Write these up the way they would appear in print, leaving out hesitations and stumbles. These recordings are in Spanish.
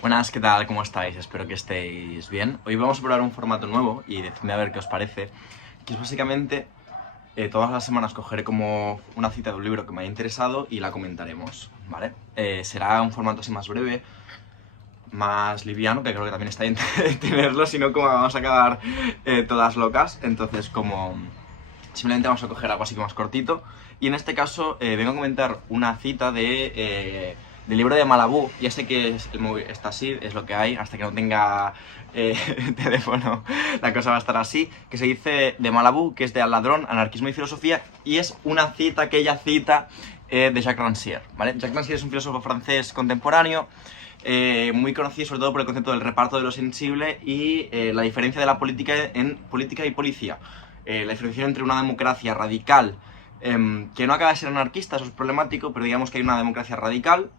Buenas, ¿qué tal? ¿Cómo estáis? Espero que estéis bien. Hoy vamos a probar un formato nuevo y decidme a ver qué os parece. Que es básicamente, todas las semanas cogeré como una cita de un libro que me haya interesado y la comentaremos, ¿vale? Será un formato así más breve, más liviano, que creo que también está bien tenerlo, si no como vamos a quedar todas locas. Entonces como simplemente vamos a coger algo así más cortito. Y en este caso vengo a comentar una cita del libro de Malabú. Ya sé que el móvil está así, es lo que hay, hasta que no tenga teléfono la cosa va a estar así. Que se dice de Malabú, que es de Al ladrón, anarquismo y filosofía. Y es una cita, aquella cita de Jacques Rancière, ¿vale? Jacques Rancière es un filósofo francés contemporáneo, muy conocido sobre todo por el concepto del reparto de lo sensible y la diferencia de la política en política y policía. La diferencia entre una democracia radical, que no acaba de ser anarquista, eso es problemático, pero digamos que hay una democracia radical,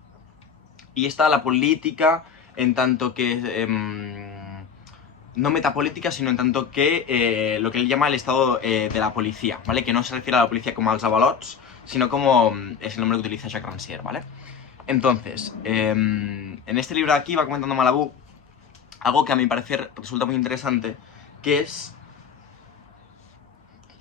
y está la política en tanto que no metapolítica, sino en tanto que lo que él llama el estado de la policía, ¿vale? Que no se refiere a la policía como als avalots, sino como es el nombre que utiliza Jacques Rancière, ¿vale? Entonces, en este libro de aquí va comentando Malabú algo que a mi parecer resulta muy interesante, que es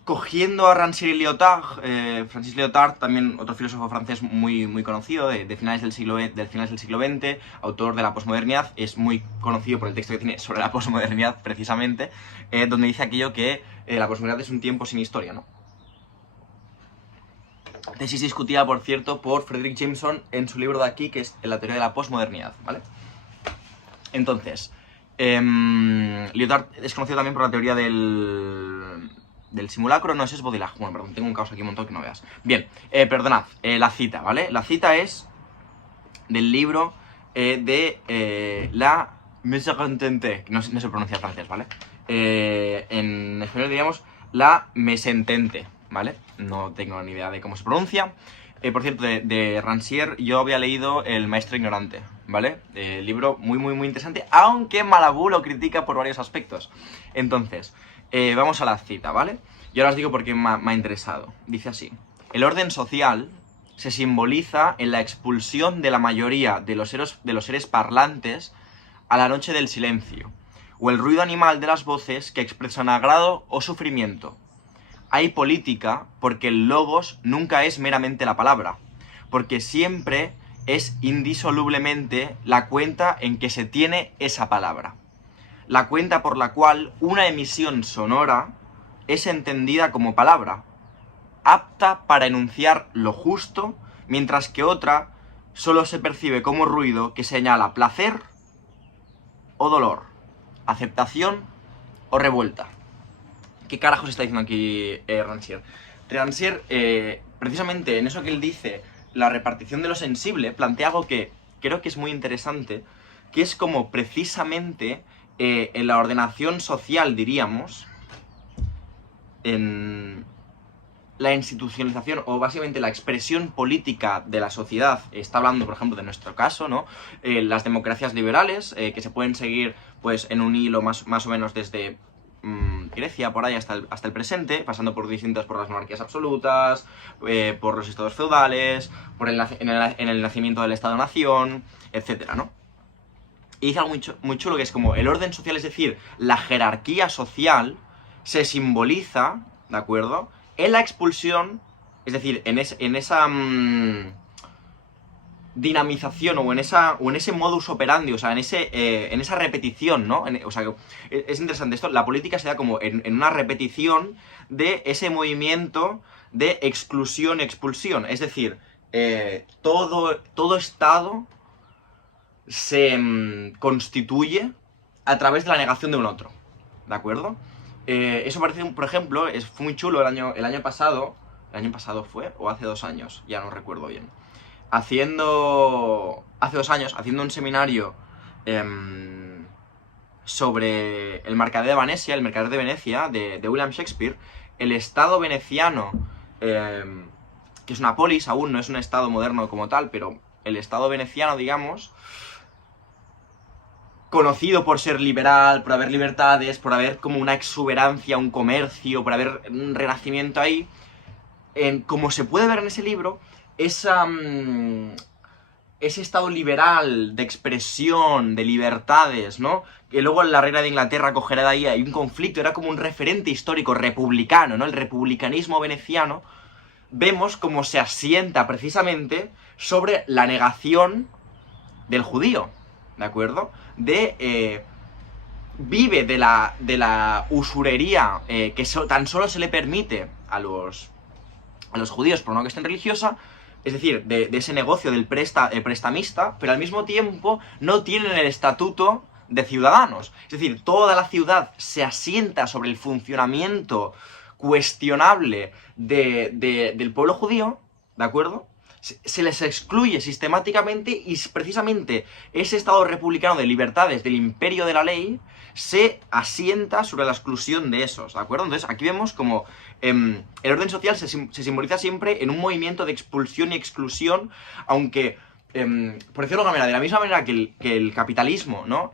cogiendo a Rancière y Lyotard, Francis Lyotard, también otro filósofo francés muy conocido, de finales del siglo XX, autor de la posmodernidad, es muy conocido por el texto que tiene sobre la posmodernidad, precisamente, donde dice aquello que la posmodernidad es un tiempo sin historia, ¿no? Tesis discutida, por cierto, por Frederick Jameson en su libro de aquí, que es La teoría de la posmodernidad, ¿vale? Entonces, Lyotard es conocido también por la teoría del simulacro, no, ese es Baudrillard. Bueno, perdón, tengo un caos aquí un montón que no veas. Bien, perdonad, la cita, ¿vale? La cita es del libro de la Mesentente, no se pronuncia francés, ¿vale? En español diríamos la Mesentente, ¿vale? No tengo ni idea de cómo se pronuncia. Por cierto, de Rancière yo había leído El maestro ignorante, ¿vale? Libro muy interesante, aunque Malabú lo critica por varios aspectos. Entonces, vamos a la cita, ¿vale? Y ahora os digo por qué me ha interesado. Dice así: el orden social se simboliza en la expulsión de la mayoría de los seres parlantes a la noche del silencio, o el ruido animal de las voces que expresan agrado o sufrimiento. Hay política porque el logos nunca es meramente la palabra, porque siempre es indisolublemente la cuenta en que se tiene esa palabra, la cuenta por la cual una emisión sonora es entendida como palabra, apta para enunciar lo justo, mientras que otra solo se percibe como ruido que señala placer o dolor, aceptación o revuelta. ¿Qué carajos está diciendo aquí Rancière? Rancière, precisamente en eso que él dice, la repartición de lo sensible, plantea algo que creo que es muy interesante, que es como precisamente en la ordenación social, diríamos, en la institucionalización o básicamente la expresión política de la sociedad, está hablando por ejemplo de nuestro caso, ¿no? Las democracias liberales, que se pueden seguir pues en un hilo más o menos desde Grecia por ahí hasta el presente, pasando por las monarquías absolutas, por los estados feudales, por en el nacimiento del Estado-Nación, etcétera, ¿no? Y dice algo muy chulo, que es como el orden social, es decir, la jerarquía social se simboliza, ¿de acuerdo?, en la expulsión, es decir, en esa dinamización o en ese modus operandi, o sea, en esa repetición, ¿no? O sea, es interesante esto, la política se da como en una repetición de ese movimiento de exclusión y expulsión, es decir, todo Estado se constituye a través de la negación de un otro, ¿de acuerdo? Eso parece, por ejemplo, fue muy chulo el año pasado. ¿El año pasado fue? ¿O hace 2 años? Ya no recuerdo bien. Hace 2 años, haciendo un seminario sobre el mercader de Venecia, el mercader de Venecia, de William Shakespeare, el estado veneciano, que es una polis aún, no es un estado moderno como tal, pero el estado veneciano, digamos, conocido por ser liberal, por haber libertades, por haber como una exuberancia, un comercio, por haber un renacimiento ahí. Como se puede ver en ese libro, esa ese estado liberal de expresión, de libertades, ¿no? Que luego en la Reina de Inglaterra cogerá de ahí, hay un conflicto, era como un referente histórico republicano, ¿no? El republicanismo veneciano, vemos cómo se asienta precisamente sobre la negación del judío, ¿de acuerdo? Vive de la usurería que tan solo se le permite a los judíos por una cuestión religiosa, es decir, de ese negocio del prestamista, pero al mismo tiempo no tienen el estatuto de ciudadanos. Es decir, toda la ciudad se asienta sobre el funcionamiento cuestionable del pueblo judío, ¿de acuerdo? Se les excluye sistemáticamente y precisamente ese Estado republicano de libertades del imperio de la ley se asienta sobre la exclusión de esos, ¿de acuerdo? Entonces aquí vemos como el orden social se simboliza siempre en un movimiento de expulsión y exclusión, aunque, por decirlo de alguna manera, de la misma manera que el capitalismo, ¿no?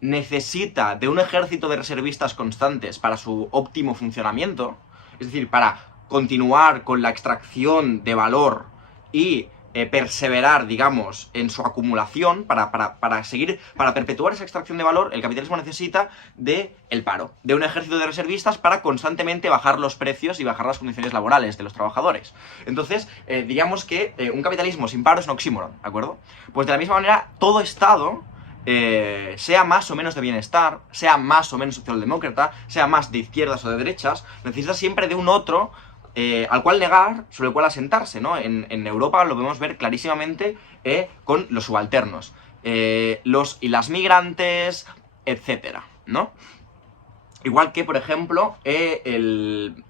Necesita de un ejército de reservistas constantes para su óptimo funcionamiento, es decir, para continuar con la extracción de valor y perseverar, digamos, en su acumulación, para seguir, para perpetuar esa extracción de valor, el capitalismo necesita de el paro, de un ejército de reservistas para constantemente bajar los precios y bajar las condiciones laborales de los trabajadores. Entonces, digamos que un capitalismo sin paro es un oxímoron, ¿de acuerdo? Pues de la misma manera, todo Estado, sea más o menos de bienestar, sea más o menos socialdemócrata, sea más de izquierdas o de derechas, necesita siempre de un otro al cual negar, sobre el cual asentarse, ¿no? En Europa lo podemos ver clarísimamente con los subalternos, los y las migrantes, etcétera, ¿no? Igual que, por ejemplo, el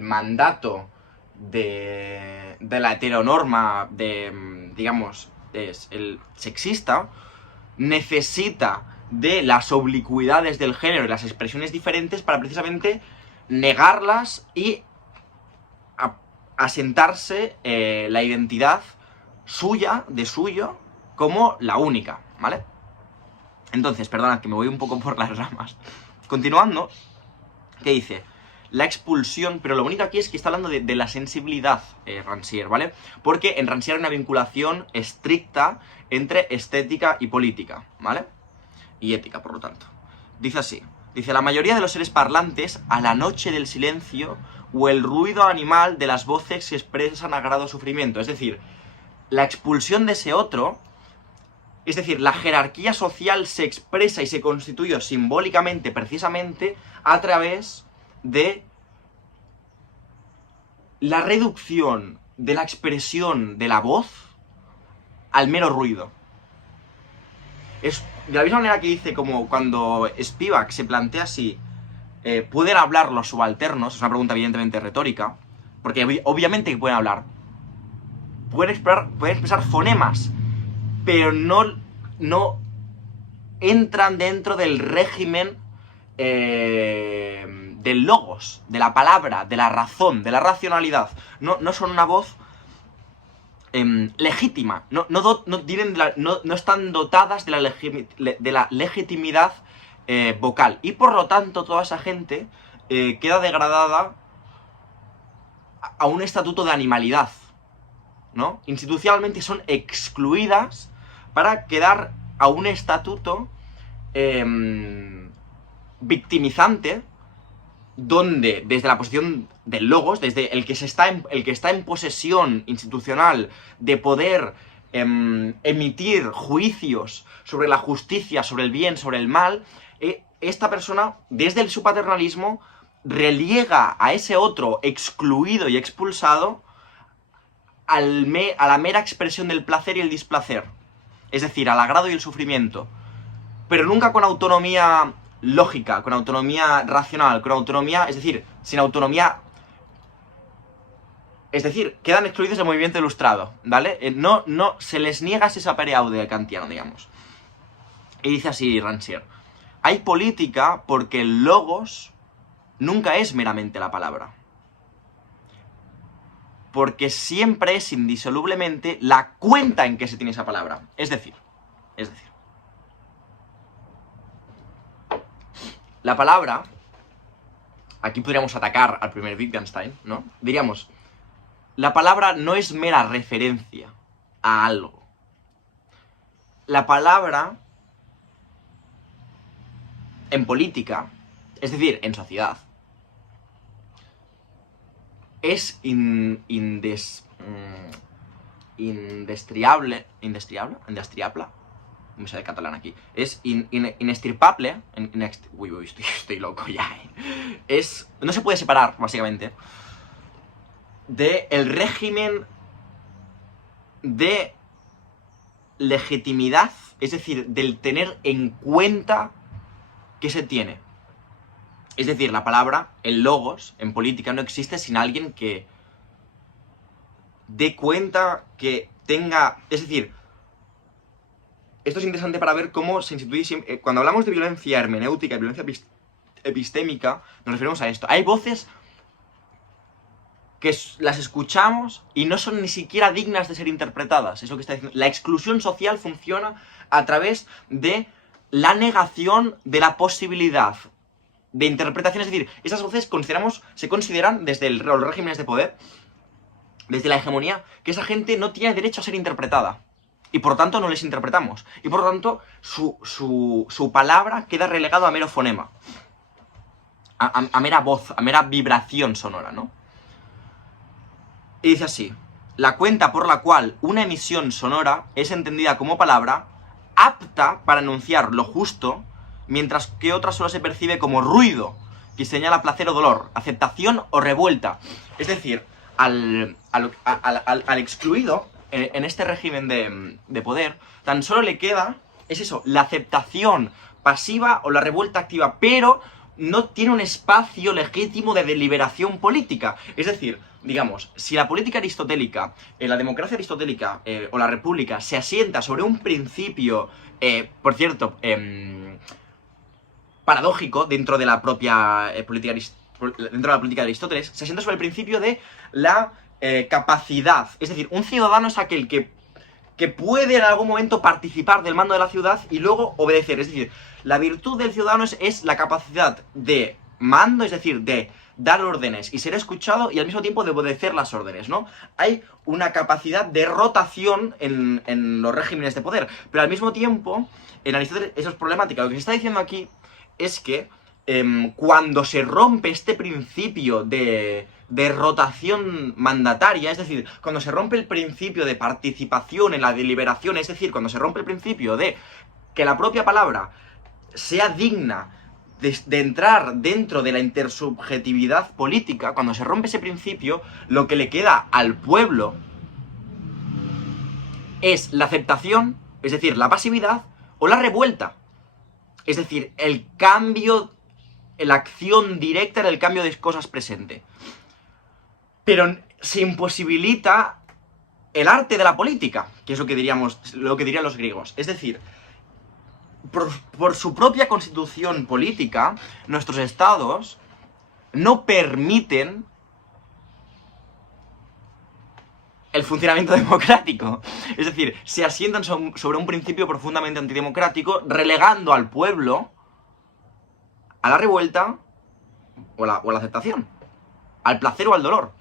mandato de la heteronorma digamos, el sexista, necesita de las oblicuidades del género y las expresiones diferentes para precisamente negarlas y asentarse la identidad suya, de suyo, como la única, ¿vale? Entonces, perdonad que me voy un poco por las ramas. Continuando, ¿qué dice? La expulsión, pero lo bonito aquí es que está hablando de la sensibilidad, Rancière, ¿vale? Porque en Rancière hay una vinculación estricta entre estética y política, ¿vale? Y ética, por lo tanto. Dice así, dice, la mayoría de los seres parlantes, a la noche del silencio, o el ruido animal de las voces que expresan agrado o sufrimiento. Es decir, la expulsión de ese otro, es decir, la jerarquía social se expresa y se constituye simbólicamente, precisamente, a través de la reducción de la expresión de la voz al mero ruido. Es de la misma manera que dice, como cuando Spivak se plantea si ¿pueden hablar los subalternos? Es una pregunta evidentemente retórica, porque obviamente que pueden hablar. Pueden expresar fonemas, pero no entran dentro del régimen del logos, de la palabra, de la razón, de la racionalidad. No son una voz legítima, no están dotadas de la legitimidad vocal. Y por lo tanto toda esa gente queda degradada a un estatuto de animalidad, ¿no? Institucionalmente son excluidas para quedar a un estatuto victimizante, donde desde la posición del logos, desde el que está en posesión institucional de poder emitir juicios sobre la justicia, sobre el bien, sobre el mal, esta persona, desde su paternalismo, reliega a ese otro excluido y expulsado a la mera expresión del placer y el displacer, es decir, al agrado y el sufrimiento, pero nunca con autonomía lógica, con autonomía racional, con autonomía, es decir, sin autonomía, es decir, quedan excluidos del movimiento ilustrado, ¿vale? No se les niega ese sapere aude kantiano, digamos. Y dice así Rancière: hay política porque el logos nunca es meramente la palabra, porque siempre es indisolublemente la cuenta en que se tiene esa palabra. Es decir, la palabra, aquí podríamos atacar al primer Wittgenstein, ¿no? Diríamos, la palabra no es mera referencia a algo, la palabra en política, es decir, en sociedad, es indestriable, me sale catalán aquí, es inestirpable, uy, estoy loco ya, no se puede separar, básicamente, del régimen de legitimidad, es decir, del tener en cuenta que se tiene. Es decir, la palabra, el logos, en política no existe sin alguien que dé cuenta, que tenga... Es decir, esto es interesante para ver cómo se instituye... Cuando hablamos de violencia hermenéutica y violencia epistémica, nos referimos a esto. Hay voces que las escuchamos y no son ni siquiera dignas de ser interpretadas. Es lo que está diciendo. La exclusión social funciona a través de la negación de la posibilidad de interpretación. Es decir, esas voces se consideran desde los regímenes de poder, desde la hegemonía, que esa gente no tiene derecho a ser interpretada. Y por tanto no les interpretamos. Y por tanto su palabra queda relegado a mero fonema. A mera voz, a mera vibración sonora, ¿no? Y dice así: la cuenta por la cual una emisión sonora es entendida como palabra apta para enunciar lo justo, mientras que otra solo se percibe como ruido, que señala placer o dolor, aceptación o revuelta. Es decir, al excluido, en este régimen de poder, tan solo le queda, es eso, la aceptación pasiva o la revuelta activa, pero no tiene un espacio legítimo de deliberación política. Es decir, digamos, si la política aristotélica, la democracia aristotélica o la república se asienta sobre un principio, por cierto, paradójico dentro de la propia política de Aristóteles, se asienta sobre el principio de la capacidad. Es decir, un ciudadano es aquel que puede en algún momento participar del mando de la ciudad y luego obedecer. Es decir, la virtud del ciudadano es la capacidad de mando, es decir, de dar órdenes y ser escuchado y al mismo tiempo de obedecer las órdenes, ¿no? Hay una capacidad de rotación en los regímenes de poder, pero al mismo tiempo, en Aristóteles eso es problemática. Lo que se está diciendo aquí es que cuando se rompe este principio de rotación mandataria, es decir, cuando se rompe el principio de participación en la deliberación, es decir, cuando se rompe el principio de que la propia palabra sea digna de entrar dentro de la intersubjetividad política, cuando se rompe ese principio, lo que le queda al pueblo es la aceptación, es decir, la pasividad, o la revuelta. Es decir, el cambio, la acción directa en el cambio de cosas presente. Pero se imposibilita el arte de la política, que es lo que dirían los griegos. Es decir, por su propia constitución política, nuestros estados no permiten el funcionamiento democrático. Es decir, se asientan sobre un principio profundamente antidemocrático, relegando al pueblo a la revuelta o a la aceptación, al placer o al dolor.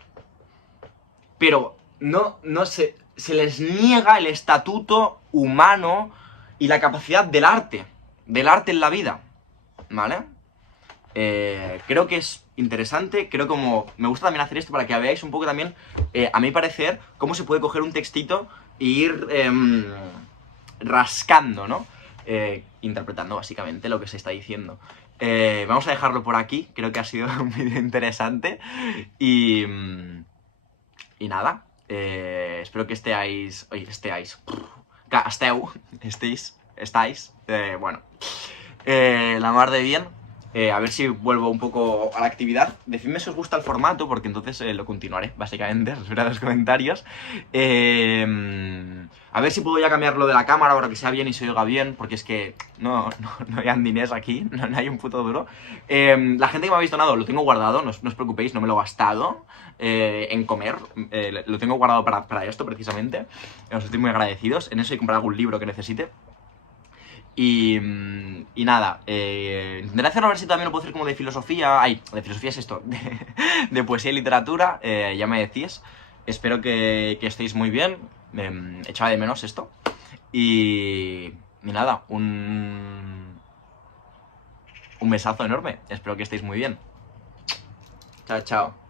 Pero no se les niega el estatuto humano y la capacidad del arte en la vida, ¿vale? Creo que es interesante, me gusta también hacer esto para que veáis un poco también, a mi parecer, cómo se puede coger un textito e ir rascando, ¿no? Interpretando básicamente lo que se está diciendo. Vamos a dejarlo por aquí, creo que ha sido un vídeo interesante y nada, espero que estéis, bueno, la mar de bien. A ver si vuelvo un poco a la actividad. Decidme si os gusta el formato, porque entonces lo continuaré, básicamente. Espero los comentarios. A ver si puedo ya cambiarlo de la cámara para que sea bien y se oiga bien, porque es que no hay andinés aquí, no hay un puto duro. La gente que me ha visto nada, lo tengo guardado, no os preocupéis, no me lo he gastado en comer. Lo tengo guardado para esto, precisamente. Os estoy muy agradecidos. En eso he comprado algún libro que necesite. Y nada, intentaré hacerlo a ver si también lo puedo hacer como de filosofía. De filosofía es esto, de poesía y literatura, ya me decís. Espero que estéis muy bien, echaba de menos esto. Y nada, un besazo enorme. Espero que estéis muy bien. Chao, chao.